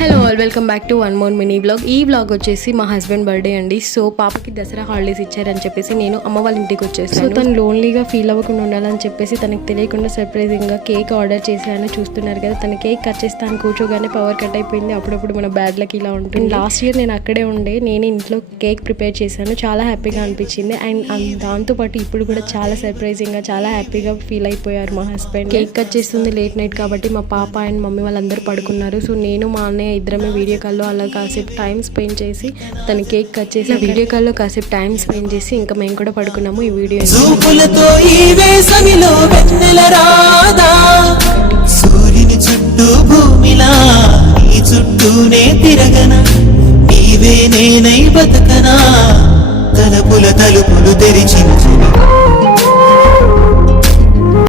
Hello all, welcome back to one more mini blog. ఈ blog వచ్చేసి మా husband birthday అండి. సో పాపకి దసరా హాలిడేస్ ఇచ్చారని చెప్పేసి నేను అమ్మ వాళ్ళ ఇంటికి వచ్చేసాను. సో తను లోన్లీగా ఫీల్ అవ్వకుండా ఉండాలని చెప్పేసి తనకి తెలియకుండా సర్ప్రైజింగ్గా కేక్ ఆర్డర్ చేశాను. చూస్తున్నారు కదా, తన కేక్ కట్ చేస్తాను కూర్చోగానే పవర్ కట్ అయిపోయింది. అప్పుడప్పుడు మన బ్యాడ్ లక్ ఇలా ఉంటుంది. లాస్ట్ ఇయర్ నేను అక్కడే ఉండే, నేను ఇంట్లో కేక్ ప్రిపేర్ చేశాను. చాలా హ్యాపీగా అనిపించింది. అండ్ దాంతోపాటు ఇప్పుడు కూడా చాలా సర్ప్రైజింగ్గా చాలా హ్యాపీగా ఫీల్ అయిపోయారు మా హస్బెండ్. కేక్ కట్ చేస్తుంది లేట్ నైట్ కాబట్టి మా పాప అండ్ మమ్మీ వాళ్ళందరూ పడుకున్నారు. సో నేను మా అన్నయ్య ఇద్దరమే వీడియో కాల్లో అలా కాసేపు టైం స్పెండ్ చేసి తన కేక్ కట్ చేసి వీడియో కాల్లో కాసేపు టైం స్పెండ్ చేసి ఇంకా మేము కూడా పడుకున్నాము. ఈ వీడియో సూర్యుని చుట్టూ భూమిలా నీ చుట్టూనే తిరగన, నీవే నేనై బతకనా, తలుపుల తలుపులు తెరిచిన